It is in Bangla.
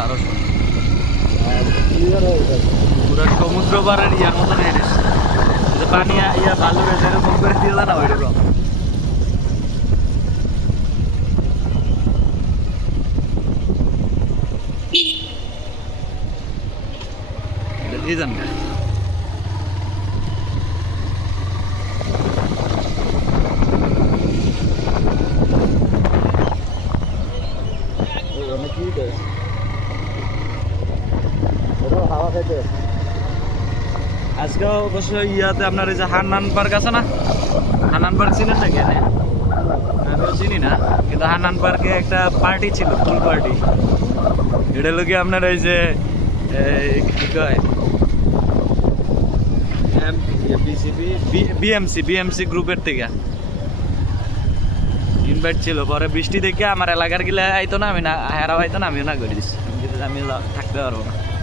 আরো পুরো সমুদ্র পাড়ের ইয়ার মতন হেরিস পানি ইয়া ভালো রয়েছে এরকম করে দিয়ে না ওই রকম দিয়ে যান আজকে অবশ্য ইয়াতে আপনার এই যে হান্নান পার্ক আছে না হান্নান পার্ক ছিলেন নাকি আমিও চিনি না কিন্তু হান্নান পার্কে একটা পার্টি ছিল ফুল পার্টি এটা লোকে আপনার এই যে কি কয় বিএমসি গ্রুপের থেকে ইনভাইট ছিল পরে বৃষ্টি দেখে আমার এলাকার গিলা আইতো না আমি না হেরাও আইতো না আমিও না করে দিচ্ছি আমি থাকতে পারবো না